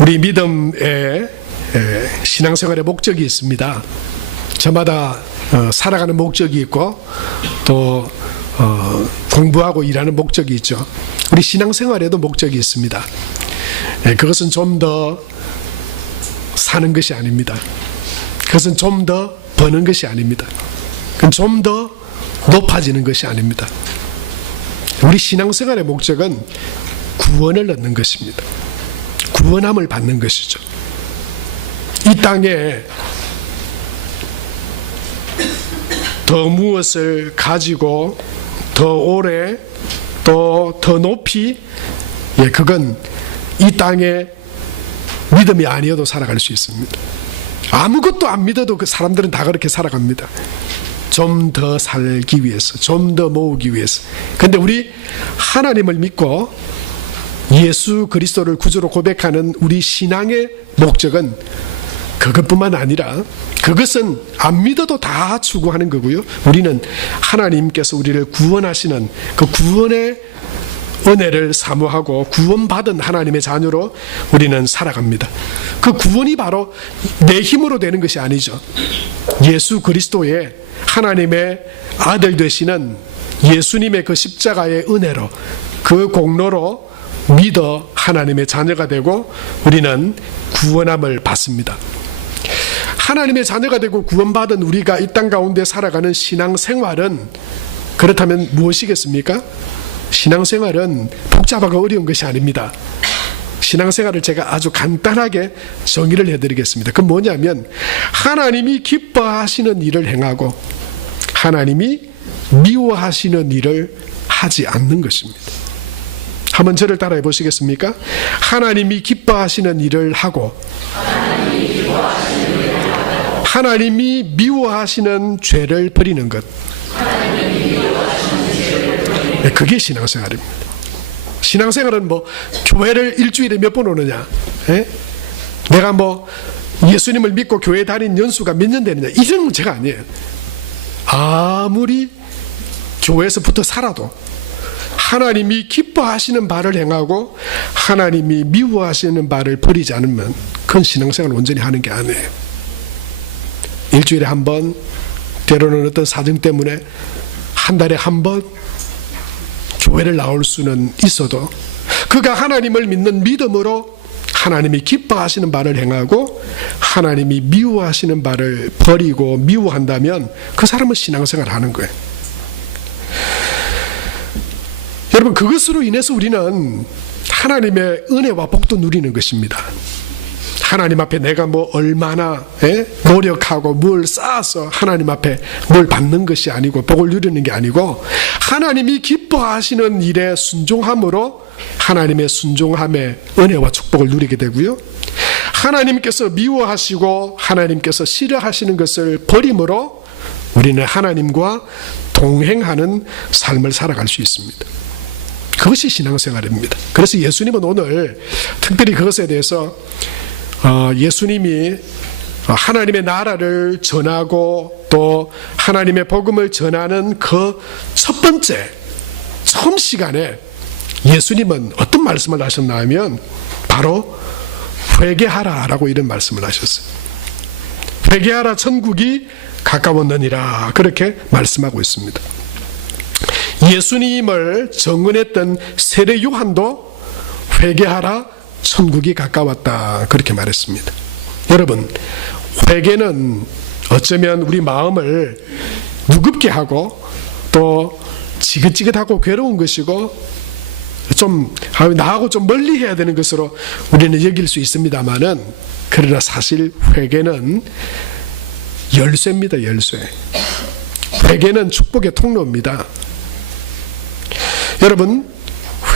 우리 믿음의 신앙생활의 목적이 있습니다. 저마다 살아가는 목적이 있고 또 공부하고 일하는 목적이 있죠. 우리 신앙생활에도 목적이 있습니다. 그것은 좀 더 사는 것이 아닙니다. 그것은 좀 더 버는 것이 아닙니다. 그건 좀 더 높아지는 것이 아닙니다. 우리 신앙생활의 목적은 구원을 얻는 것입니다. 구원함을 받는 것이죠. 이 땅에 더 무엇을 가지고 더 오래 또 더 높이, 그건 이 땅에 믿음이 아니어도 살아갈 수 있습니다. 아무것도 안 믿어도 그 사람들은 다 그렇게 살아갑니다. 좀 더 살기 위해서, 좀 더 모으기 위해서. 그런데 우리 하나님을 믿고 예수 그리스도를 구주로 고백하는 우리 신앙의 목적은 그것뿐만 아니라, 그것은 안 믿어도 다 추구하는 거고요. 우리는 하나님께서 우리를 구원하시는 그 구원의 은혜를 사모하고 구원받은 하나님의 자녀로 우리는 살아갑니다. 그 구원이 바로 내 힘으로 되는 것이 아니죠. 예수 그리스도의 하나님의 아들 되시는 예수님의 그 십자가의 은혜로, 그 공로로 믿어 하나님의 자녀가 되고 우리는 구원함을 받습니다. 하나님의 자녀가 되고 구원받은 우리가 이 땅 가운데 살아가는 신앙생활은 그렇다면 무엇이겠습니까? 신앙생활은 복잡하고 어려운 것이 아닙니다. 신앙생활을 제가 아주 간단하게 정의를 해드리겠습니다. 그건 뭐냐면, 하나님이 기뻐하시는 일을 행하고 하나님이 미워하시는 일을 하지 않는 것입니다. 한번 저를 따라해 보시겠습니까? 하나님이 기뻐하시는 일을 하고 하나님이 미워하시는 죄를 버리는 것, 그게 신앙생활입니다. 신앙생활은 뭐 교회를 일주일에 몇 번 오느냐, 내가 뭐 예수님을 믿고 교회 다닌 연수가 몇 년 되느냐, 이런 문제가 아니에요. 아무리 교회에서 붙어 살아도 하나님이 기뻐하시는 바를 행하고 하나님이 미워하시는 바를 버리지 않으면 그건 신앙생활을 온전히 하는 게 아니에요. 일주일에 한 번, 때로는 어떤 사정 때문에 한 달에 한 번 교회를 나올 수는 있어도, 그가 하나님을 믿는 믿음으로 하나님이 기뻐하시는 바를 행하고 하나님이 미워하시는 바를 버리고 미워한다면 그 사람은 신앙생활을 하는 거예요. 여러분, 그것으로 인해서 우리는 하나님의 은혜와 복도 누리는 것입니다. 하나님 앞에 내가 뭐 얼마나 노력하고 뭘 쌓아서 하나님 앞에 뭘 받는 것이 아니고 복을 누리는 게 아니고, 하나님이 기뻐하시는 일에 순종함으로 하나님의 순종함의 은혜와 축복을 누리게 되고요, 하나님께서 미워하시고 하나님께서 싫어하시는 것을 버림으로 우리는 하나님과 동행하는 삶을 살아갈 수 있습니다. 그것이 신앙생활입니다. 그래서 예수님은 오늘 특별히 그것에 대해서 예수님이 하나님의 나라를 전하고 또 하나님의 복음을 전하는 그 첫 번째 처음 시간에 예수님은 어떤 말씀을 하셨나 하면 바로 회개하라 라고 이런 말씀을 하셨어요. 회개하라, 천국이 가까웠느니라, 그렇게 말씀하고 있습니다. 예수님을 증언했던 세례 요한도 회개하라, 천국이 가까웠다, 그렇게 말했습니다. 여러분, 회개는 어쩌면 우리 마음을 무겁게 하고 또 지긋지긋하고 괴로운 것이고 좀 나하고 좀 멀리 해야 되는 것으로 우리는 여길 수 있습니다만은, 그러나 사실 회개는 열쇠입니다. 열쇠. 회개는 축복의 통로입니다. 여러분,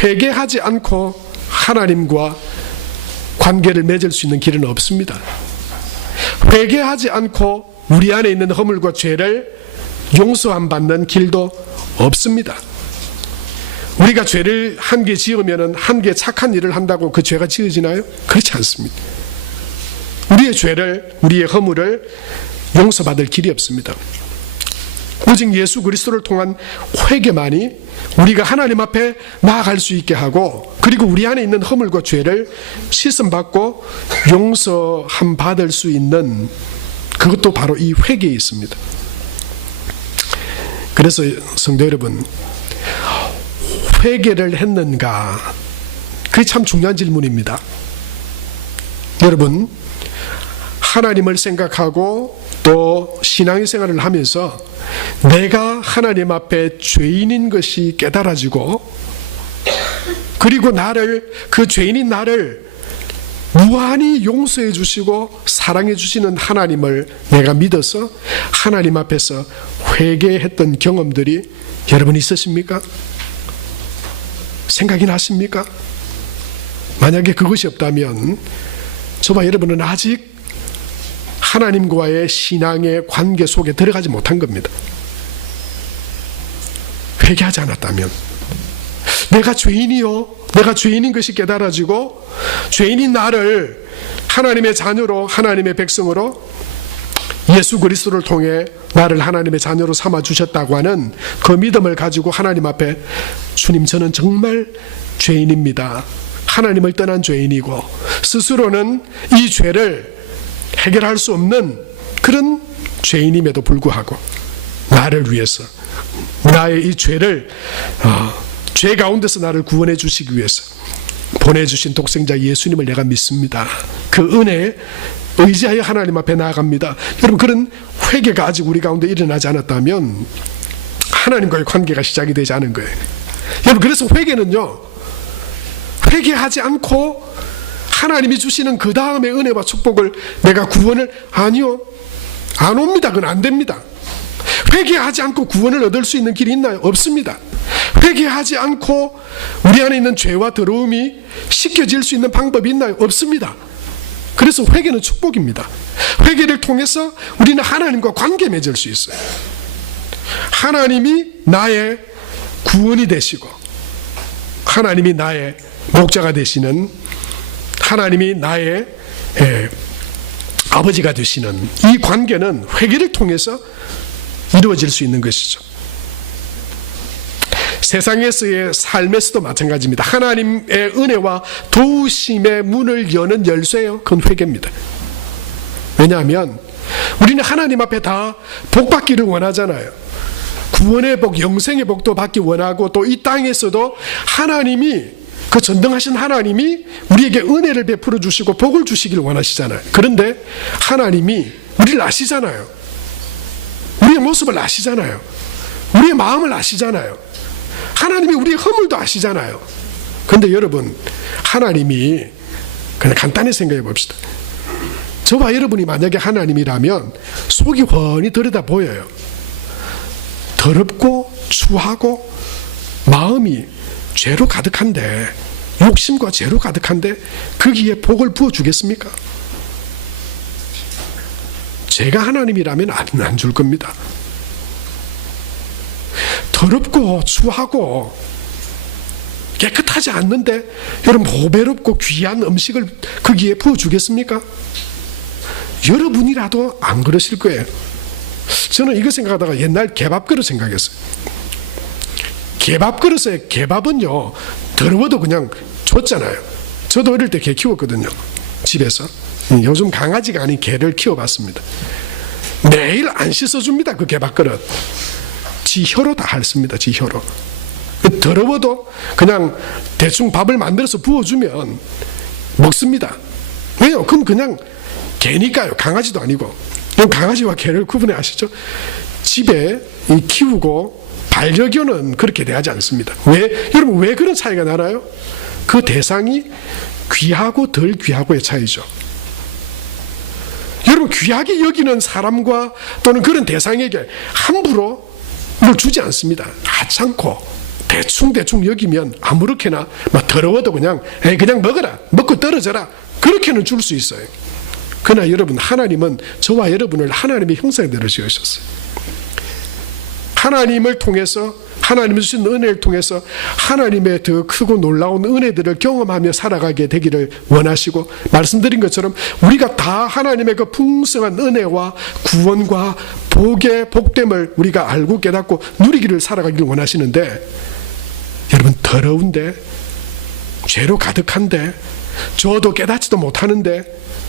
회개하지 않고 하나님과 관계를 맺을 수 있는 길은 없습니다. 회개하지 않고 우리 안에 있는 허물과 죄를 용서함 받는 길도 없습니다. 우리가 죄를 한 개 지으면 한 개 착한 일을 한다고 그 죄가 지어지나요? 그렇지 않습니다. 우리의 죄를, 우리의 허물을 용서받을 길이 없습니다. 오직 예수 그리스도를 통한 회개만이 우리가 하나님 앞에 나아갈 수 있게 하고, 그리고 우리 안에 있는 허물과 죄를 씻음받고 용서함 받을 수 있는, 그것도 바로 이 회개에 있습니다. 그래서 성도 여러분, 회개를 했는가? 그게 참 중요한 질문입니다. 여러분, 하나님을 생각하고 또 신앙의 생활을 하면서 내가 하나님 앞에 죄인인 것이 깨달아지고, 그리고 그 죄인인 나를 무한히 용서해 주시고 사랑해 주시는 하나님을 내가 믿어서 하나님 앞에서 회개했던 경험들이 여러분 있으십니까? 생각이 나십니까? 만약에 그것이 없다면 저와 여러분은 아직 하나님과의 신앙의 관계 속에 들어가지 못한 겁니다. 회개하지 않았다면, 내가 죄인이요, 내가 죄인인 것이 깨달아지고 죄인인 나를 하나님의 자녀로, 하나님의 백성으로 예수 그리스도를 통해 나를 하나님의 자녀로 삼아 주셨다고 하는 그 믿음을 가지고 하나님 앞에, 주님, 저는 정말 죄인입니다. 하나님을 떠난 죄인이고 스스로는 이 죄를 해결할 수 없는 그런 죄인임에도 불구하고 나를 위해서, 나의 이 죄를 죄 가운데서 나를 구원해 주시기 위해서 보내주신 독생자 예수님을 내가 믿습니다. 그 은혜에 의지하여 하나님 앞에 나아갑니다. 여러분, 그런 회개가 아직 우리 가운데 일어나지 않았다면 하나님과의 관계가 시작이 되지 않은 거예요. 여러분, 그래서 회개는요, 회개하지 않고 하나님이 주시는 그 다음의 은혜와 축복을 내가 구원을, 아니요, 안 옵니다. 그건 안 됩니다. 회개하지 않고 구원을 얻을 수 있는 길이 있나요? 없습니다. 회개하지 않고 우리 안에 있는 죄와 더러움이 씻겨질 수 있는 방법이 있나요? 없습니다. 그래서 회개는 축복입니다. 회개를 통해서 우리는 하나님과 관계 맺을 수 있어요. 하나님이 나의 구원이 되시고 하나님이 나의 목자가 되시는, 하나님이 나의 아버지가 되시는 이 관계는 회개를 통해서 이루어질 수 있는 것이죠. 세상에서의 삶에서도 마찬가지입니다. 하나님의 은혜와 도우심의 문을 여는 열쇠요, 그건 회개입니다. 왜냐하면 우리는 하나님 앞에 다 복 받기를 원하잖아요. 구원의 복, 영생의 복도 받기 원하고, 또 이 땅에서도 하나님이, 그 전능하신 하나님이 우리에게 은혜를 베풀어 주시고 복을 주시길 원하시잖아요. 그런데 하나님이 우리를 아시잖아요. 우리의 모습을 아시잖아요. 우리의 마음을 아시잖아요. 하나님이 우리의 허물도 아시잖아요. 그런데 여러분, 하나님이, 그냥 간단히 생각해 봅시다. 저와 여러분이 만약에 하나님이라면 속이 훤히 들여다 보여요. 더럽고 추하고 마음이 죄로 가득한데, 욕심과 죄로 가득한데 거기에 복을 부어주겠습니까? 제가 하나님이라면 안 줄 겁니다. 더럽고 추하고 깨끗하지 않는데 여러분, 보배롭고 귀한 음식을 거기에 부어주겠습니까? 여러분이라도 안 그러실 거예요. 저는 이거 생각하다가 옛날 개밥 그릇 생각했어요. 개밥 그릇에, 개밥은요 더러워도 그냥 줬잖아요. 저도 어릴 때 개 키웠거든요, 집에서. 요즘 강아지가 아닌 개를 키워봤습니다. 매일 안 씻어줍니다, 그 개밥 그릇. 지 혀로 다 핥습니다, 지 혀로. 더러워도 그냥 대충 밥을 만들어서 부어주면 먹습니다. 왜요? 그건 그냥 개니까요. 강아지도 아니고. 강아지와 개를 구분해 아시죠? 집에 키우고 반려견은 그렇게 대하지 않습니다. 왜? 여러분, 왜 그런 차이가 나나요? 그 대상이 귀하고 덜 귀하고의 차이죠. 여러분, 귀하게 여기는 사람과 또는 그런 대상에게 함부로 뭘 주지 않습니다. 하찮고 대충 여기면 아무렇게나 막 더러워도 그냥 먹어라, 먹고 떨어져라, 그렇게는 줄 수 있어요. 그러나 여러분, 하나님은 저와 여러분을 하나님의 형상대로 지으셨어요. 하나님을 통해서, 하나님이 주신 은혜를 통해서 하나님의 더 크고 놀라운 은혜들을 경험하며 살아가게 되기를 원하시고, 말씀드린 것처럼 우리가 다 하나님의 그 풍성한 은혜와 구원과 복의 복됨을 우리가 알고 깨닫고 누리기를 살아가기를 원하시는데, 여러분 더러운데, 죄로 가득한데, 저도 깨닫지도 못하는데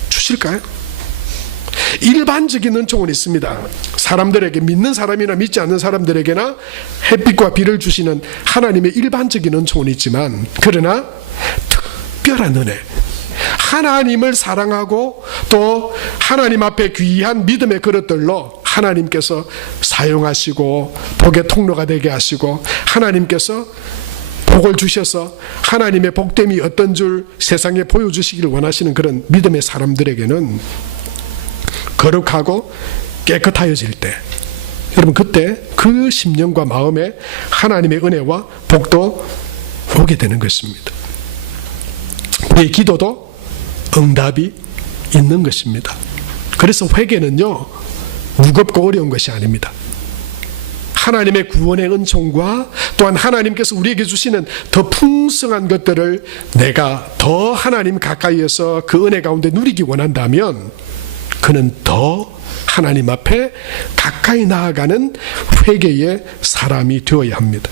주실까요? 일반적인 은총은 있습니다. 사람들에게, 믿는 사람이나 믿지 않는 사람들에게나 햇빛과 비를 주시는 하나님의 일반적인 은총은 있지만, 그러나 특별한 은혜, 하나님을 사랑하고 또 하나님 앞에 귀한 믿음의 그릇들로 하나님께서 사용하시고 복의 통로가 되게 하시고, 하나님께서 복을 주셔서 하나님의 복됨이 어떤 줄 세상에 보여주시기를 원하시는 그런 믿음의 사람들에게는 거룩하고 깨끗하여질 때, 여러분 그때 그 심령과 마음에 하나님의 은혜와 복도 오게 되는 것입니다. 우리의 기도도 응답이 있는 것입니다. 그래서 회개는요, 무겁고 어려운 것이 아닙니다. 하나님의 구원의 은총과 또한 하나님께서 우리에게 주시는 더 풍성한 것들을 내가 더 하나님 가까이에서 그 은혜 가운데 누리기 원한다면, 그는 더 하나님 앞에 가까이 나아가는 회개의 사람이 되어야 합니다.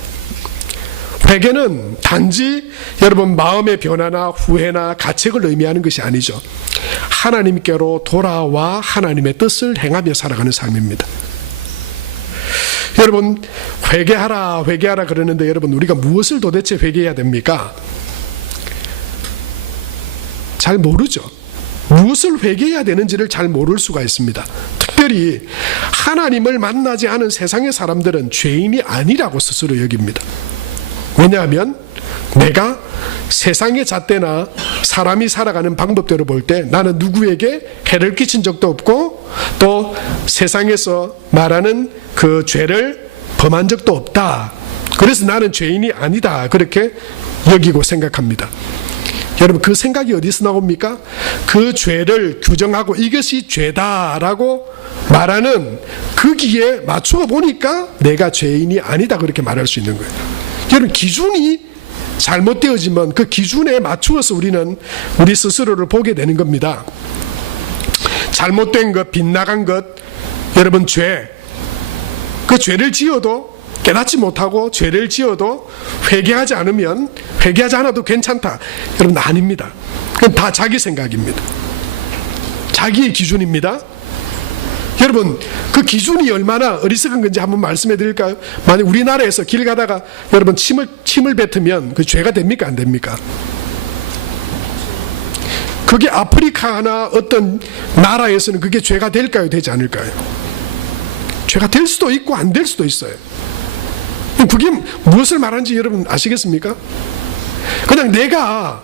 회개는 단지 여러분 마음의 변화나 후회나 가책을 의미하는 것이 아니죠. 하나님께로 돌아와 하나님의 뜻을 행하며 살아가는 삶입니다. 여러분 회개하라 회개하라 그러는데, 여러분 우리가 무엇을 도대체 회개해야 됩니까? 잘 모르죠. 무엇을 회개해야 되는지를 잘 모를 수가 있습니다. 특별히 하나님을 만나지 않은 세상의 사람들은 죄인이 아니라고 스스로 여깁니다. 왜냐하면 내가 세상의 잣대나 사람이 살아가는 방법대로 볼 때 나는 누구에게 해를 끼친 적도 없고, 또 세상에서 말하는 그 죄를 범한 적도 없다. 그래서 나는 죄인이 아니다, 그렇게 여기고 생각합니다. 여러분 그 생각이 어디서 나옵니까? 그 죄를 규정하고 이것이 죄다라고 말하는 거기에 맞추어 보니까 내가 죄인이 아니다, 그렇게 말할 수 있는 거예요. 여러분 기준이 잘못되어지면 그 기준에 맞추어서 우리는 우리 스스로를 보게 되는 겁니다. 잘못된 것, 빗나간 것, 여러분 죄, 그 죄를 지어도 깨닫지 못하고 죄를 지어도 회개하지 않으면, 회개하지 않아도 괜찮다, 여러분 아닙니다. 그건 다 자기 생각입니다. 자기의 기준입니다. 여러분 그 기준이 얼마나 어리석은 건지 한번 말씀해 드릴까요? 만약 우리나라에서 길 가다가 여러분 침을 뱉으면 그 죄가 됩니까, 안 됩니까? 그게 아프리카나 어떤 나라에서는 그게 죄가 될까요, 되지 않을까요? 죄가 될 수도 있고 안 될 수도 있어요. 그게 무엇을 말하는지 여러분 아시겠습니까? 그냥 내가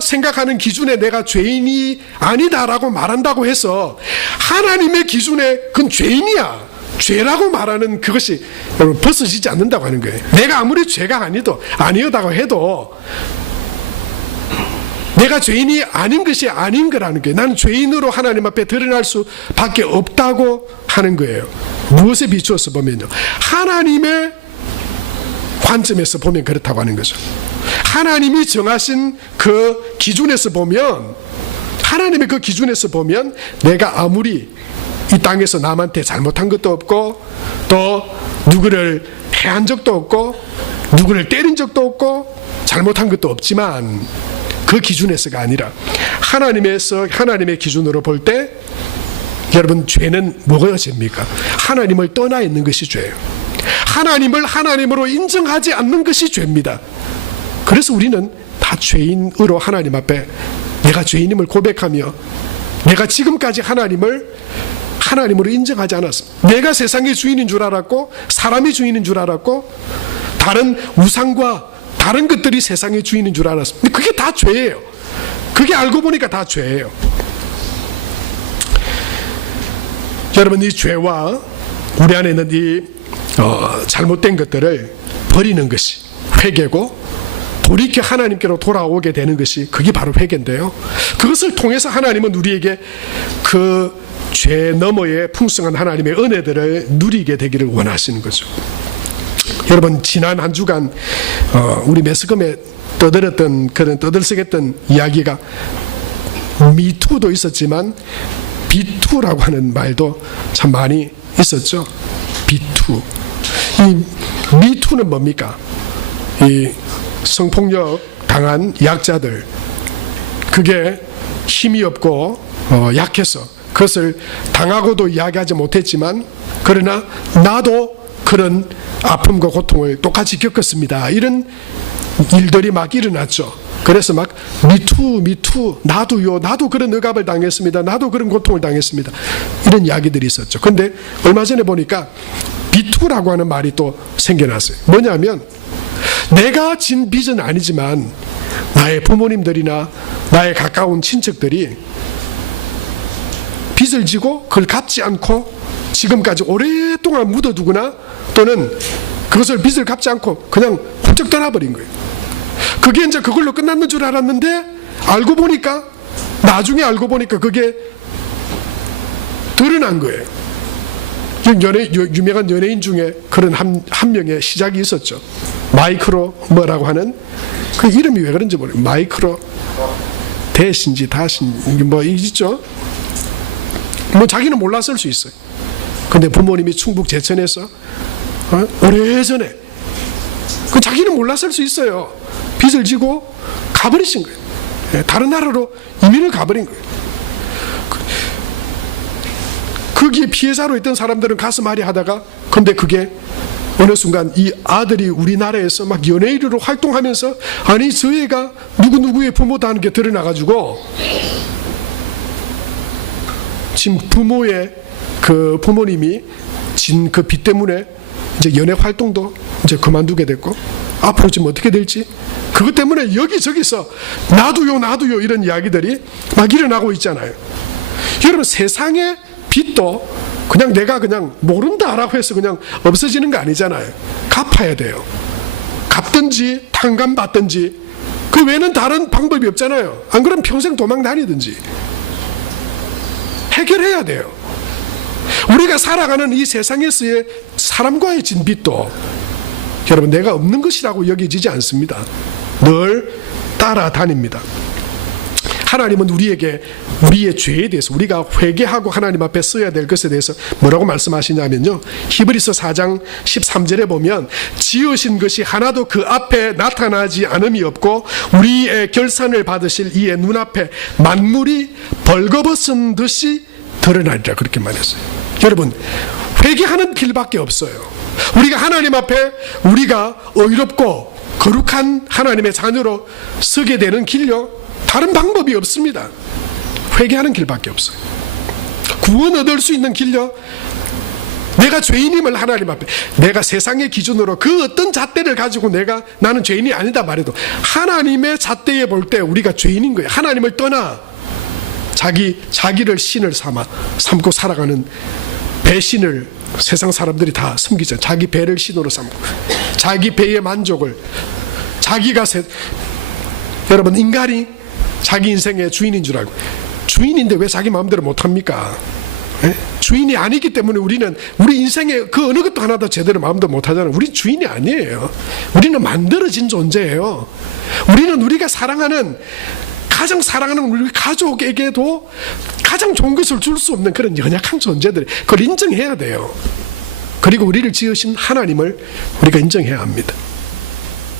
생각하는 기준에 내가 죄인이 아니다라고 말한다고 해서 하나님의 기준에 그건 죄인이야, 죄라고 말하는 그것이 여러분 벗어지지 않는다고 하는 거예요. 내가 아무리 죄가 아니었다고 해도 내가 죄인이 아닌 것이 아닌 거라는 거예요. 나는 죄인으로 하나님 앞에 드러날 수밖에 없다고 하는 거예요. 무엇에 비추어서 보면요, 하나님의 관점에서 보면 그렇다고 하는 거죠. 하나님이 정하신 그 기준에서 보면, 하나님의 그 기준에서 보면 내가 아무리 이 땅에서 남한테 잘못한 것도 없고, 또 누구를 해한 적도 없고, 누구를 때린 적도 없고, 잘못한 것도 없지만, 그 기준에서가 아니라 하나님의 기준으로 볼 때 여러분 죄는 뭐가 죄입니까? 하나님을 떠나 있는 것이 죄예요. 하나님을 하나님으로 인정하지 않는 것이 죄입니다. 그래서 우리는 다 죄인으로 하나님 앞에 내가 죄인임을 고백하며, 내가 지금까지 하나님으로 인정하지 않았습니다. 내가 세상의 주인인 줄 알았고, 사람이 주인인 줄 알았고, 다른 우상과 다른 것들이 세상의 주인인 줄 알았습니다. 그게 다 죄예요. 그게 알고 보니까 다 죄예요. 여러분 이 죄와 우리 안에 있는 이 잘못된 것들을 버리는 것이 회개고, 돌이켜 하나님께로 돌아오게 되는 것이 그게 바로 회개인데요, 그것을 통해서 하나님은 우리에게 그 죄 너머의 풍성한 하나님의 은혜들을 누리게 되기를 원하시는 거죠. 여러분 지난 한 주간 우리 매스컴에 떠들었던 그런 떠들썩했던 이야기가 미투도 있었지만 비투라고 하는 말도 참 많이 있었죠. 비투. 이 미투는 뭡니까? 이 성폭력 당한 약자들, 그게 힘이 없고 약해서 그것을 당하고도 이야기하지 못했지만, 그러나 나도 그런 아픔과 고통을 똑같이 겪었습니다, 이런 일들이 막 일어났죠. 그래서 막 미투 나도요, 나도 그런 억압을 당했습니다, 나도 그런 고통을 당했습니다, 이런 이야기들이 있었죠. 근데 얼마 전에 보니까 비투라고 하는 말이 또 생겨났어요. 뭐냐면, 내가 진 빚은 아니지만 나의 부모님들이나 나의 가까운 친척들이 빚을 지고 그걸 갚지 않고 지금까지 오랫동안 묻어두거나, 또는 그것을 빚을 갚지 않고 그냥 훌쩍 떠나버린 거예요. 그게 이제 그걸로 끝났는 줄 알았는데, 나중에 알고 보니까 그게 드러난 거예요. 유명한 연예인 중에 그런 한 명의 시작이 있었죠. 마이크로 뭐라고 하는, 그 이름이 왜 그런지 모르겠어요. 마이크로 대신지 다신지 뭐 있죠. 뭐 자기는 몰랐을 수 있어요. 근데 부모님이 충북 제천에서 오래전에, 그 자기는 몰랐을 수 있어요. 빚을 지고 가버리신 거예요. 다른 나라로 이민을 가버린 거예요. 거기에 피해자로 있던 사람들은 가슴 아리 하다가, 근데 그게 어느 순간 이 아들이 우리나라에서 막 연예인으로 활동하면서, 아니 저 애가 누구누구의 부모다 하는 게 드러나가지고, 지금 부모님이 진 그 빚 때문에 이제 연예 활동도 이제 그만두게 됐고, 앞으로 지금 어떻게 될지, 그것 때문에 여기저기서 나도요 이런 이야기들이 막 일어나고 있잖아요. 여러분, 세상의 빚도 그냥 내가 그냥 모른다라고 해서 그냥 없어지는 거 아니잖아요. 갚아야 돼요. 갚든지 탕감받든지, 그 외에는 다른 방법이 없잖아요. 안 그러면 평생 도망 다니든지 해결해야 돼요. 우리가 살아가는 이 세상에서의 사람과의 진 빚도 여러분, 내가 없는 것이라고 여겨지지 않습니다. 늘 따라다닙니다. 하나님은 우리에게 우리의 죄에 대해서, 우리가 회개하고 하나님 앞에 써야 될 것에 대해서 뭐라고 말씀하시냐면요, 히브리서 4장 13절에 보면, 지으신 것이 하나도 그 앞에 나타나지 않음이 없고 우리의 결산을 받으실 이의 눈앞에 만물이 벌거벗은 듯이 드러나리라, 그렇게 말했어요. 여러분, 회개하는 길밖에 없어요. 우리가 하나님 앞에 우리가 의롭고 거룩한 하나님의 자녀로 서게 되는 길요, 다른 방법이 없습니다. 회개하는 길밖에 없어요. 구원 얻을 수 있는 길요, 내가 죄인임을 하나님 앞에, 내가 세상의 기준으로 그 어떤 잣대를 가지고 나는 죄인이 아니다 말해도 하나님의 잣대에 볼 때 우리가 죄인인 거예요. 하나님을 떠나 자기를 신을 삼고 살아가는 배신을 세상 사람들이 다 섬기잖아요. 자기 배를 신으로 삼고 자기 배의 만족을 여러분, 인간이 자기 인생의 주인인 줄 알고, 주인인데 왜 자기 마음대로 못합니까? 주인이 아니기 때문에 우리는 우리 인생의 그 어느 것도 하나도 제대로 마음대로 못하잖아요. 우리 주인이 아니에요. 우리는 만들어진 존재예요. 우리는 우리가 가장 사랑하는 우리 가족에게도 가장 좋은 것을 줄 수 없는 그런 연약한 존재들, 그걸 인정해야 돼요. 그리고 우리를 지으신 하나님을 우리가 인정해야 합니다.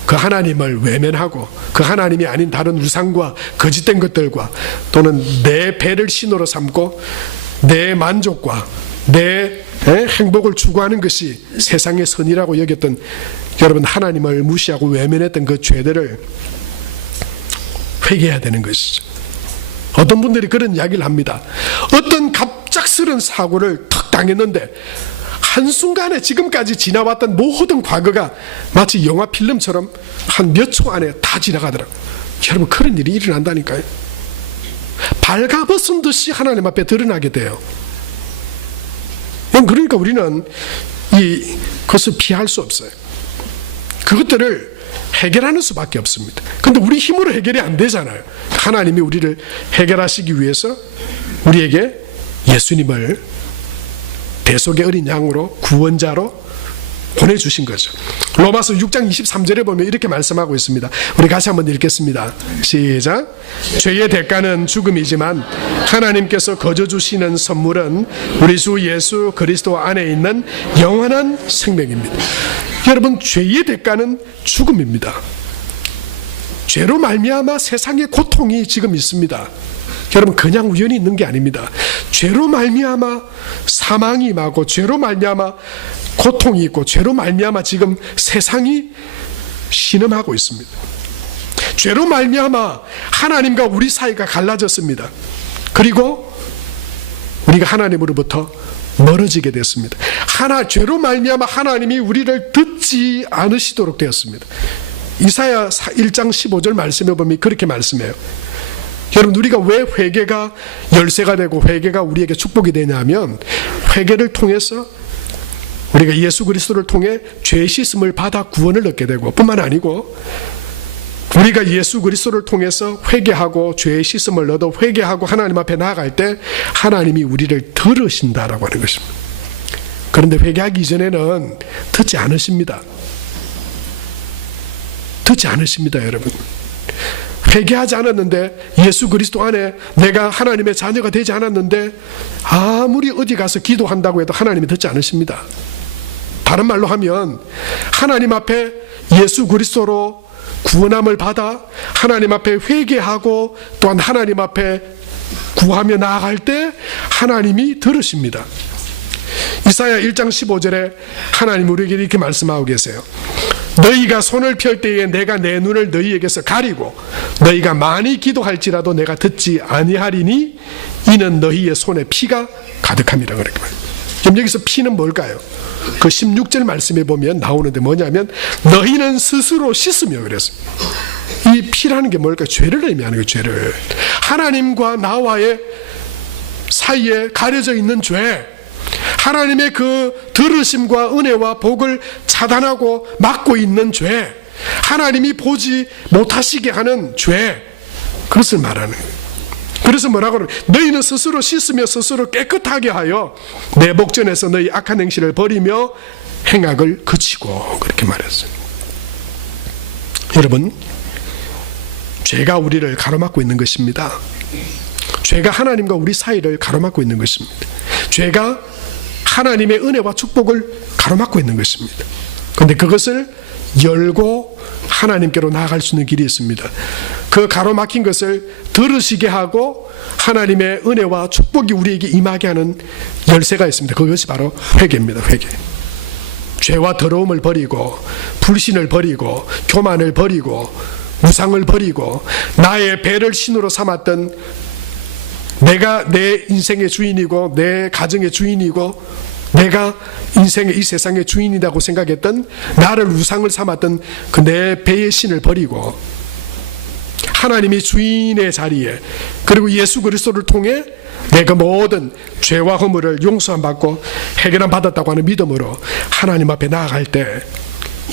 그 하나님을 외면하고 그 하나님이 아닌 다른 우상과 거짓된 것들과, 또는 내 배를 신으로 삼고 내 만족과 내 행복을 추구하는 것이 세상의 선이라고 여겼던, 여러분, 하나님을 무시하고 외면했던 그 죄들을 회개해야 되는 것이죠. 어떤 분들이 그런 이야기를 합니다. 어떤 갑작스런 사고를 턱 당했는데 한순간에 지금까지 지나왔던 모든 과거가 마치 영화 필름처럼 한 몇 초 안에 다 지나가더라고요. 여러분, 그런 일이 일어난다니까요. 발가벗은 듯이 하나님 앞에 드러나게 돼요. 그러니까 우리는 그것을 피할 수 없어요. 그것들을 해결하는 수밖에 없습니다. 근데 우리 힘으로 해결이 안 되잖아요. 하나님이 우리를 해결하시기 위해서 우리에게 예수님을 대속의 어린 양으로, 구원자로 보내주신 거죠. 로마서 6장 23절에 보면 이렇게 말씀하고 있습니다. 우리 같이 한번 읽겠습니다. 시작. 죄의 대가는 죽음이지만 하나님께서 거저 주시는 선물은 우리 주 예수 그리스도 안에 있는 영원한 생명입니다. 여러분, 죄의 대가는 죽음입니다. 죄로 말미암아 세상에 고통이 지금 있습니다. 여러분, 그냥 우연히 있는 게 아닙니다. 죄로 말미암아 사망이 임하고, 죄로 말미암아 고통이 있고, 죄로 말미암아 지금 세상이 신음하고 있습니다. 죄로 말미암아 하나님과 우리 사이가 갈라졌습니다. 그리고 우리가 하나님으로부터 멀어지게 됐습니다. 죄로 말미암아 하나님이 우리를 듣지 않으시도록 되었습니다. 이사야 1장 15절 말씀해 보면 그렇게 말씀해요. 여러분, 우리가 왜 회개가 열쇠가 되고 회개가 우리에게 축복이 되냐면, 회개를 통해서 우리가 예수 그리스도를 통해 죄 씻음을 받아 구원을 얻게 되고, 뿐만 아니고 우리가 예수 그리스도를 통해서 회개하고 죄 씻음을 얻어 회개하고 하나님 앞에 나아갈 때 하나님이 우리를 들으신다라고 하는 것입니다. 그런데 회개하기 이전에는 듣지 않으십니다. 듣지 않으십니다, 여러분. 회개하지 않았는데, 예수 그리스도 안에 내가 하나님의 자녀가 되지 않았는데 아무리 어디 가서 기도한다고 해도 하나님이 듣지 않으십니다. 다른 말로 하면, 하나님 앞에 예수 그리스도로 구원함을 받아 하나님 앞에 회개하고 또한 하나님 앞에 구하며 나아갈 때 하나님이 들으십니다. 이사야 1장 15절에 하나님 우리에게 이렇게 말씀하고 계세요. 너희가 손을 펼 때에 내가 내 눈을 너희에게서 가리고 너희가 많이 기도할지라도 내가 듣지 아니하리니 이는 너희의 손에 피가 가득함이라. 그렇게 말해요. 그럼 여기서 피는 뭘까요? 그 16절 말씀에 보면 나오는데 뭐냐면, 너희는 스스로 씻으며 그랬습니다. 이 피라는 게 뭘까요? 죄를 의미하는 거예요. 죄를. 하나님과 나와의 사이에 가려져 있는 죄, 하나님의 그 들으심과 은혜와 복을 차단하고 막고 있는 죄, 하나님이 보지 못하시게 하는 죄, 그것을 말하는 거예요. 그래서 뭐라고 하면, 너희는 스스로 씻으며 스스로 깨끗하게 하여 내 목전에서 너희 악한 행실을 버리며 행악을 그치고, 그렇게 말했어요. 여러분, 죄가 우리를 가로막고 있는 것입니다. 죄가 하나님과 우리 사이를 가로막고 있는 것입니다. 죄가 하나님의 은혜와 축복을 가로막고 있는 것입니다. 그런데 그것을 열고 하나님께로 나아갈 수 있는 길이 있습니다. 그 가로막힌 것을 들으시게 하고 하나님의 은혜와 축복이 우리에게 임하게 하는 열쇠가 있습니다. 그것이 바로 회개입니다. 회개. 죄와 더러움을 버리고, 불신을 버리고, 교만을 버리고, 우상을 버리고, 나의 배를 신으로 삼았던, 내가 내 인생의 주인이고 내 가정의 주인이고 내가 인생의 이 세상의 주인이라고 생각했던, 나를 우상을 삼았던 그 내 배의 신을 버리고 하나님이 주인의 자리에, 그리고 예수 그리스도를 통해 내가 모든 죄와 허물을 용서함 받고 해결함 받았다고 하는 믿음으로 하나님 앞에 나아갈 때,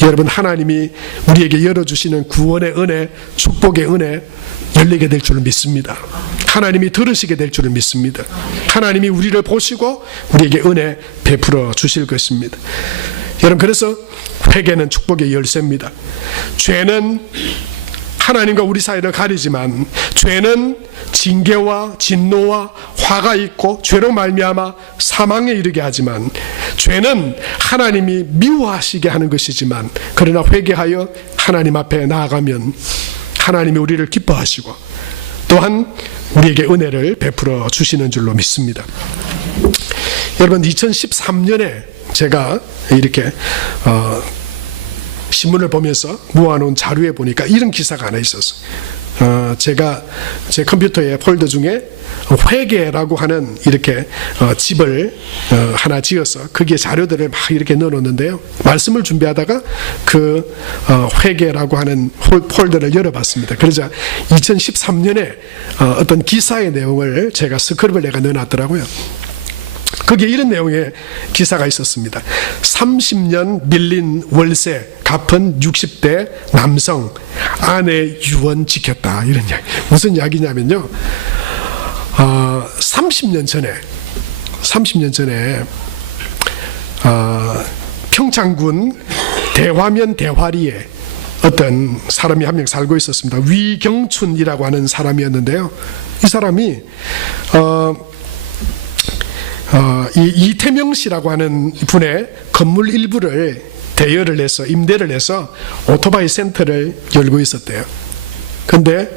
여러분, 하나님이 우리에게 열어주시는 구원의 은혜, 축복의 은혜 열리게 될 줄을 믿습니다. 하나님이 들으시게 될 줄을 믿습니다. 하나님이 우리를 보시고 우리에게 은혜 베풀어 주실 것입니다. 여러분, 그래서 회개는 축복의 열쇠입니다. 죄는 하나님과 우리 사이를 가리지만, 죄는 징계와 진노와 화가 있고 죄로 말미암아 사망에 이르게 하지만, 죄는 하나님이 미워하시게 하는 것이지만, 그러나 회개하여 하나님 앞에 나아가면 하나님이 우리를 기뻐하시고 또한 우리에게 은혜를 베풀어 주시는 줄로 믿습니다. 여러분, 2013년에 제가 이렇게 신문을 보면서 모아놓은 자료에 보니까 이런 기사가 하나 있었어요. 제가 제 컴퓨터의 폴더 중에 회계라고 하는 이렇게 집을 하나 지어서 거기에 자료들을 막 이렇게 넣어놓는데요. 말씀을 준비하다가 그 회계라고 하는 폴더를 열어봤습니다. 그러자 2013년에 어떤 기사의 내용을 제가 스크립을 내가 넣어놨더라고요. 거기에 이런 내용의 기사가 있었습니다. 30년 밀린 월세 갚은 60대 남성, 아내 유언 지켰다. 이런 이야기. 무슨 이야기냐면요, 30년 전에 평창군 대화면 대화리에 어떤 사람이 한 명 살고 있었습니다. 위경춘이라고 하는 사람이었는데요. 이 사람이 이 이태명 씨라고 하는 분의 건물 일부를 대여를 해서 임대를 해서 오토바이 센터를 열고 있었대요. 근데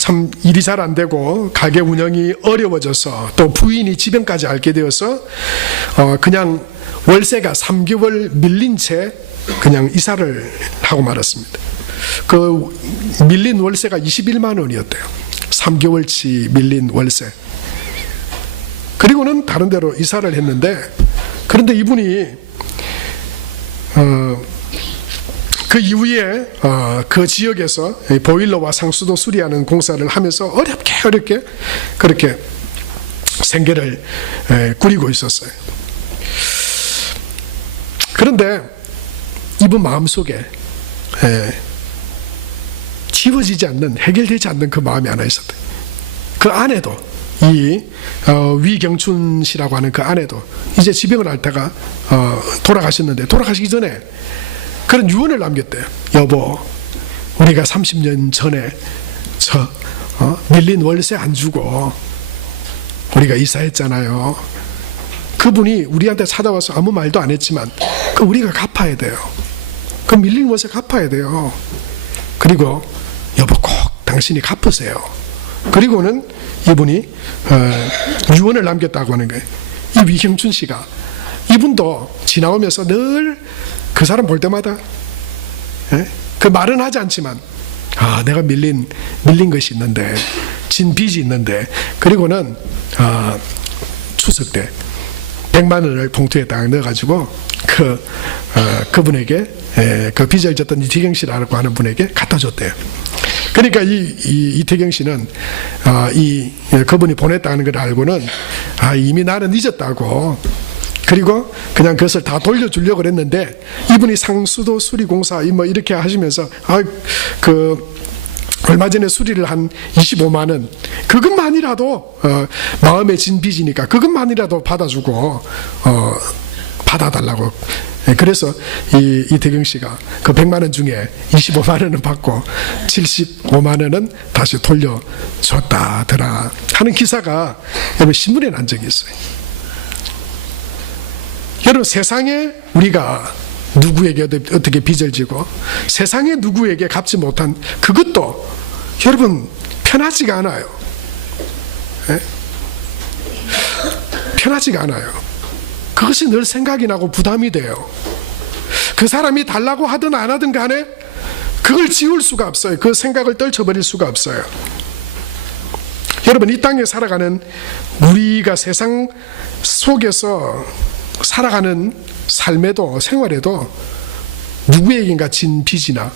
참 일이 잘 안 되고 가게 운영이 어려워져서 또 부인이 지병까지 앓게 되어서 그냥 월세가 3개월 밀린 채 그냥 이사를 하고 말았습니다. 그 밀린 월세가 21만 원이었대요. 3개월치 밀린 월세. 그리고는 다른 데로 이사를 했는데, 그런데 이분이 그 이후에 그 지역에서 보일러와 상수도 수리하는 공사를 하면서 어렵게 그렇게 생계를 꾸리고 있었어요. 그런데 이분 마음속에 지워지지 않는, 해결되지 않는 그 마음이 하나 있었대요. 그 아내도, 이 위경춘 씨라고 하는 그 아내도 이제 지병을 앓다가 돌아가셨는데, 돌아가시기 전에 그런 유언을 남겼대요. 여보, 우리가 30년 전에 밀린 월세 안 주고 우리가 이사했잖아요. 그분이 우리한테 찾아와서 아무 말도 안 했지만 그 우리가 갚아야 돼요. 그 밀린 월세 갚아야 돼요. 그리고 여보, 꼭 당신이 갚으세요. 그리고는 이분이 유언을 남겼다고 하는 거예요. 이 위경춘 씨가, 이분도 지나오면서 늘 그 사람 볼 때마다 그 말은 하지 않지만 내가 밀린 것이 있는데, 진 빚이 있는데, 그리고는 추석 때 100만 원을 봉투에 딱 넣어가지고 그분에게 그 빚을 졌던 이태경 씨라고 하는 분에게 갖다 줬대요. 그러니까 이태경 씨는 그분이 보냈다는 걸 알고는 이미 나는 잊었다고, 그리고 그냥 그것을 다 돌려주려고 그랬는데, 이분이 상수도 수리공사 뭐 이렇게 하시면서 얼마 전에 수리를 한 25만 원, 그것만이라도 마음에 진 빚이니까 그것만이라도 받아주고 받아달라고. 그래서 이태경 씨가 그 100만 원 중에 25만 원은 받고 75만 원은 다시 돌려줬다더라 하는 기사가 여러분 신문에 난 적이 있어요. 여러분, 세상에 우리가 누구에게 어떻게 빚을 지고 세상에 누구에게 갚지 못한 그것도 여러분 편하지가 않아요. 편하지가 않아요. 그것이 늘 생각이 나고 부담이 돼요. 그 사람이 달라고 하든 안 하든 간에 그걸 지울 수가 없어요. 그 생각을 떨쳐버릴 수가 없어요. 여러분, 이 땅에 살아가는 우리가 세상 속에서 살아가는 삶에도, 생활에도 누구에게인가 진 빚이나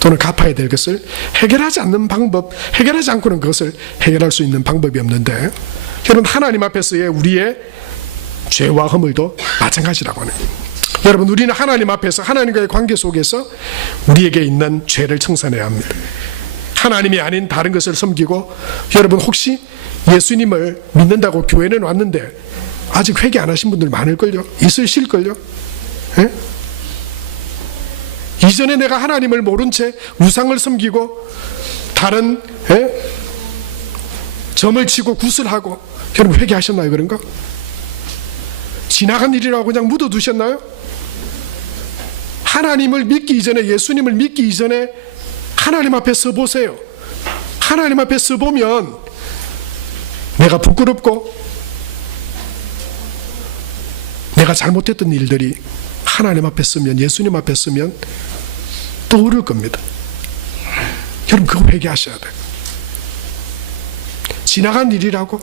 또는 갚아야 될 것을 해결하지 않는 방법, 해결하지 않고는 그것을 해결할 수 있는 방법이 없는데, 여러분, 하나님 앞에서의 우리의 죄와 허물도 마찬가지라고 하는 거예요. 여러분, 우리는 하나님 앞에서, 하나님과의 관계 속에서 우리에게 있는 죄를 청산해야 합니다. 하나님이 아닌 다른 것을 섬기고, 여러분 혹시 예수님을 믿는다고 교회는 왔는데 아직 회개 안 하신 분들 많을걸요? 있으실걸요? 이전에 내가 하나님을 모른 채 우상을 섬기고 다른 점을 치고 구슬하고, 여러분 회개하셨나요? 그런 거? 지나간 일이라고 그냥 묻어두셨나요? 하나님을 믿기 이전에, 예수님을 믿기 이전에 하나님 앞에 서보세요. 하나님 앞에 서보면 내가 부끄럽고 내가 잘못했던 일들이 하나님 앞에 서면, 예수님 앞에 서면 떠오를 겁니다. 여러분, 그거 회개하셔야 돼요. 지나간 일이라고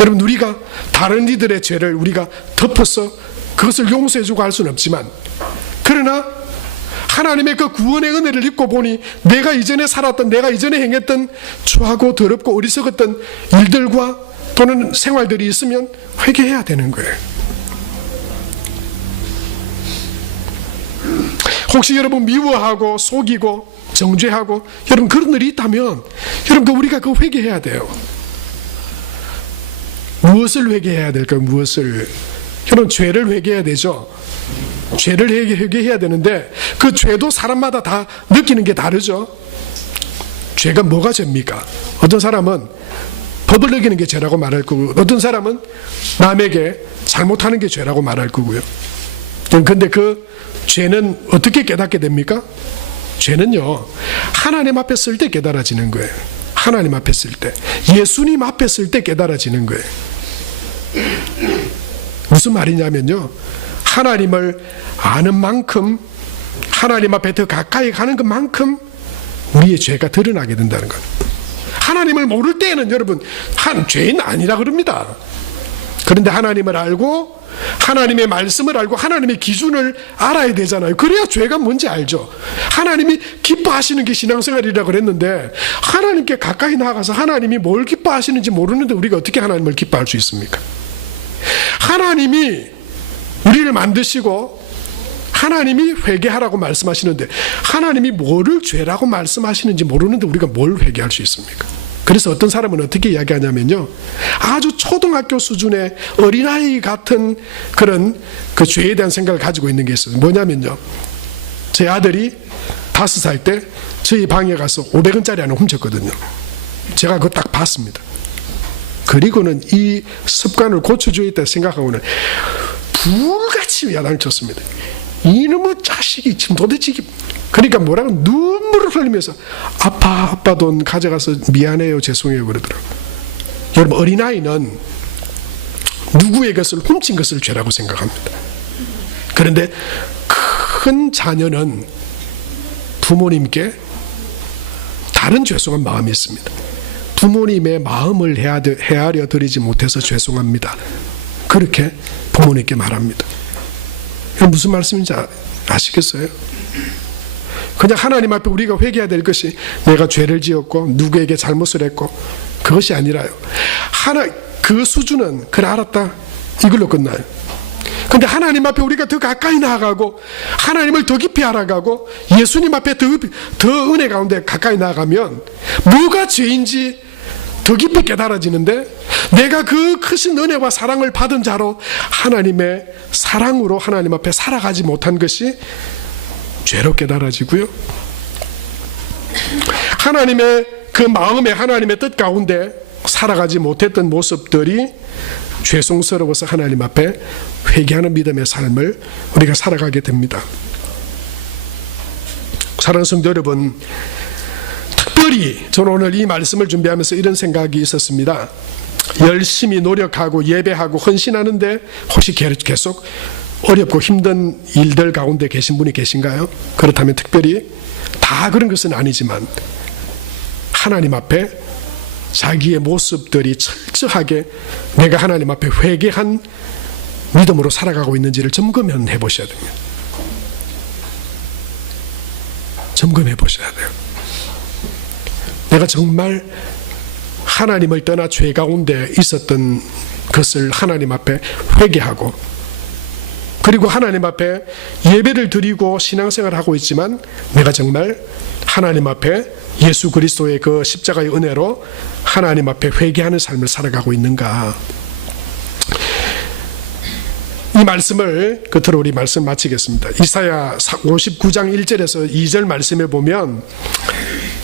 여러분, 우리가 다른 이들의 죄를 우리가 덮어서 그것을 용서해주고 할 수는 없지만, 그러나 하나님의 그 구원의 은혜를 입고 보니 내가 이전에 살았던, 내가 이전에 행했던 추하고 더럽고 어리석었던 일들과 또는 생활들이 있으면 회개해야 되는 거예요. 혹시 여러분 미워하고 속이고 정죄하고 여러분 그런 일이 있다면 여러분 우리가 그 회개해야 돼요. 무엇을 회개해야 될까요? 무엇을? 여러분 죄를 회개해야 되죠. 죄를 회개해야 되는데 그 죄도 사람마다 다 느끼는 게 다르죠. 죄가 뭐가 죄입니까? 어떤 사람은 법을 어기는 게 죄라고 말할 거고, 어떤 사람은 남에게 잘못하는 게 죄라고 말할 거고요. 근데 그 죄는 어떻게 깨닫게 됩니까? 죄는요, 하나님 앞에 쓸 때 깨달아지는 거예요. 하나님 앞에 쓸 때, 예수님 앞에 쓸 때 깨달아지는 거예요. 무슨 말이냐면요, 하나님을 아는 만큼, 하나님 앞에 더 가까이 가는 것만큼 우리의 죄가 드러나게 된다는 거예요. 하나님을 모를 때에는 여러분 죄인 아니라 그럽니다. 그런데 하나님을 알고 하나님의 말씀을 알고 하나님의 기준을 알아야 되잖아요. 그래야 죄가 뭔지 알죠. 하나님이 기뻐하시는 게 신앙생활이라고 그랬는데 하나님께 가까이 나아가서 하나님이 뭘 기뻐하시는지 모르는데 우리가 어떻게 하나님을 기뻐할 수 있습니까? 하나님이 우리를 만드시고 하나님이 회개하라고 말씀하시는데 하나님이 뭐를 죄라고 말씀하시는지 모르는데 우리가 뭘 회개할 수 있습니까? 그래서 어떤 사람은 어떻게 이야기하냐면요, 아주 초등학교 수준의 어린아이 같은 그런 그 죄에 대한 생각을 가지고 있는 게 있어요. 뭐냐면요, 제 아들이 5살 때 저희 방에 가서 500원짜리 하나 훔쳤거든요. 제가 그거 딱 봤습니다. 그리고는 이 습관을 고쳐줘야겠다 생각하고는 불같이 야단을 쳤습니다. 이놈의 자식이 지금 도대체 그러니까 뭐라고 눈물을 흘리면서 아빠 돈 가져가서 미안해요, 죄송해요 그러더라고요. 여러분, 어린아이는 누구의 것을 훔친 것을 죄라고 생각합니다. 그런데 큰 자녀는 부모님께 다른 죄송한 마음이 있습니다. 부모님의 마음을 헤아려 드리지 못해서 죄송합니다. 그렇게 부모님께 말합니다. 무슨 말씀인지 아시겠어요? 그냥 하나님 앞에 우리가 회개해야 될 것이 내가 죄를 지었고 누구에게 잘못을 했고 그것이 아니라요, 그 수준은 그래 알았다 이걸로 끝나요. 근데 하나님 앞에 우리가 더 가까이 나아가고 하나님을 더 깊이 알아가고 예수님 앞에 더 은혜 가운데 가까이 나아가면 뭐가 죄인지 더 깊이 깨달아지는데, 내가 그 크신 은혜와 사랑을 받은 자로 하나님의 사랑으로 하나님 앞에 살아가지 못한 것이 죄로 깨달아지고요, 하나님의 그 마음에 하나님의 뜻 가운데 살아가지 못했던 모습들이 죄송스러워서 하나님 앞에 회개하는 믿음의 삶을 우리가 살아가게 됩니다. 사랑하는 성도 여러분, 특별히 저는 오늘 이 말씀을 준비하면서 이런 생각이 있었습니다. 열심히 노력하고 예배하고 헌신하는데 혹시 계속 어렵고 힘든 일들 가운데 계신 분이 계신가요? 그렇다면 특별히 다 그런 것은 아니지만 하나님 앞에 자기의 모습들이 철저하게 내가 하나님 앞에 회개한 믿음으로 살아가고 있는지를 점검해 보셔야 됩니다. 점검해 보셔야 돼요. 내가 정말 하나님을 떠나 죄 가운데 있었던 것을 하나님 앞에 회개하고, 그리고 하나님 앞에 예배를 드리고 신앙생활을 하고 있지만 내가 정말 하나님 앞에 예수 그리스도의 그 십자가의 은혜로 하나님 앞에 회개하는 삶을 살아가고 있는가. 이 말씀을 끝으로 우리 말씀 마치겠습니다. 이사야 59장 1절에서 2절 말씀에 보면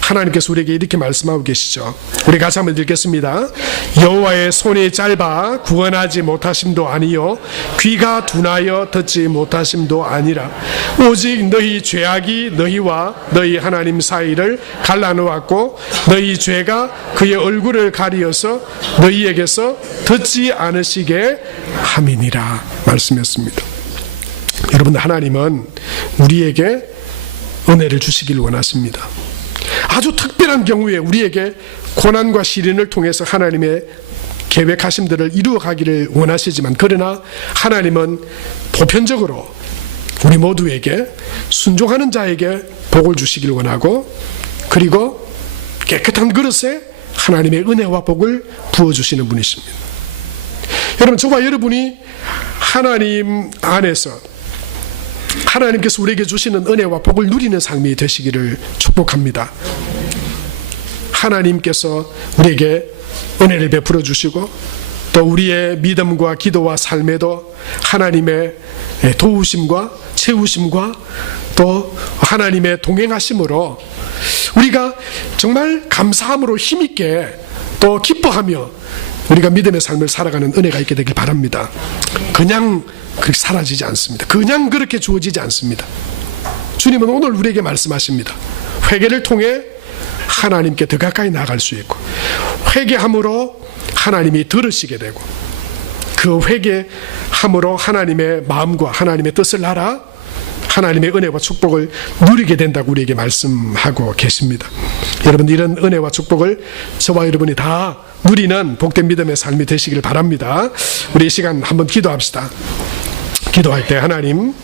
하나님께서 우리에게 이렇게 말씀하고 계시죠. 우리 같이 한번 읽겠습니다. 여호와의 손이 짧아 구원하지 못하심도 아니요 귀가 둔하여 듣지 못하심도 아니라 오직 너희 죄악이 너희와 너희 하나님 사이를 갈라놓았고 너희 죄가 그의 얼굴을 가리어서 너희에게서 듣지 않으시게 함이니라 말씀했습니다. 여러분, 하나님은 우리에게 은혜를 주시길 원하십니다. 아주 특별한 경우에 우리에게 고난과 시련을 통해서 하나님의 계획하심들을 이루어가기를 원하시지만, 그러나 하나님은 보편적으로 우리 모두에게 순종하는 자에게 복을 주시길 원하고, 그리고 깨끗한 그릇에 하나님의 은혜와 복을 부어주시는 분이십니다. 여러분, 저와 여러분이 하나님 안에서 하나님께서 우리에게 주시는 은혜와 복을 누리는 삶이 되시기를 축복합니다. 하나님께서 우리에게 은혜를 베풀어 주시고 또 우리의 믿음과 기도와 삶에도 하나님의 도우심과 채우심과 또 하나님의 동행하심으로 우리가 정말 감사함으로 힘있게 또 기뻐하며 우리가 믿음의 삶을 살아가는 은혜가 있게 되길 바랍니다. 그냥 그렇게 사라지지 않습니다. 그냥 그렇게 주어지지 않습니다. 주님은 오늘 우리에게 말씀하십니다. 회개를 통해 하나님께 더 가까이 나아갈 수 있고, 회개함으로 하나님이 들으시게 되고, 그 회개함으로 하나님의 마음과 하나님의 뜻을 알아 하나님의 은혜와 축복을 누리게 된다고 우리에게 말씀하고 계십니다. 여러분, 이런 은혜와 축복을 저와 여러분이 다 누리는 복된 믿음의 삶이 되시길 바랍니다. 우리 이 시간 한번 기도합시다. 기도할 때 하나님,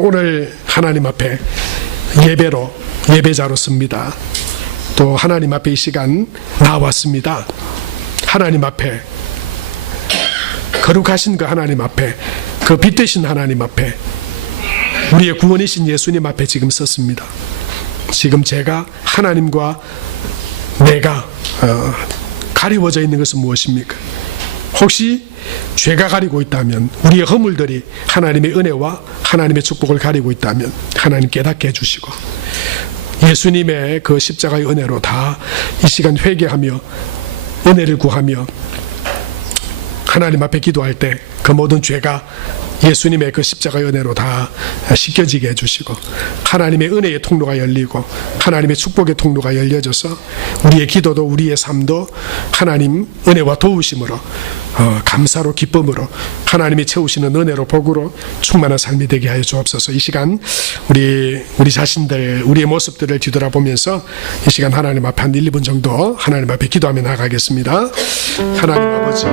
오늘 하나님 앞에 예배자로 씁니다. 또 하나님 앞에 이 시간 나왔습니다. 하나님 앞에, 거룩하신 그 하나님 앞에, 그 빛 되신 하나님 앞에, 우리의 구원이신 예수님 앞에 지금 섰습니다. 지금 제가 하나님과 내가 가리워져 있는 것은 무엇입니까? 혹시 죄가 가리고 있다면, 우리의 허물들이 하나님의 은혜와 하나님의 축복을 가리고 있다면 하나님 깨닫게 해주시고, 예수님의 그 십자가의 은혜로 다 이 시간 회개하며 은혜를 구하며 하나님 앞에 기도할 때 그 모든 죄가 예수님의 그 십자가의 은혜로 다 씻겨지게 해주시고, 하나님의 은혜의 통로가 열리고 하나님의 축복의 통로가 열려져서 우리의 기도도 우리의 삶도 하나님 은혜와 도우심으로, 감사로 기쁨으로, 하나님이 채우시는 은혜로 복으로 충만한 삶이 되게 하여 주옵소서. 이 시간 우리 자신들, 우리의 모습들을 뒤돌아보면서 이 시간 하나님 앞에 한 1, 2분 정도 하나님 앞에 기도하며 나가겠습니다. 하나님 아버지,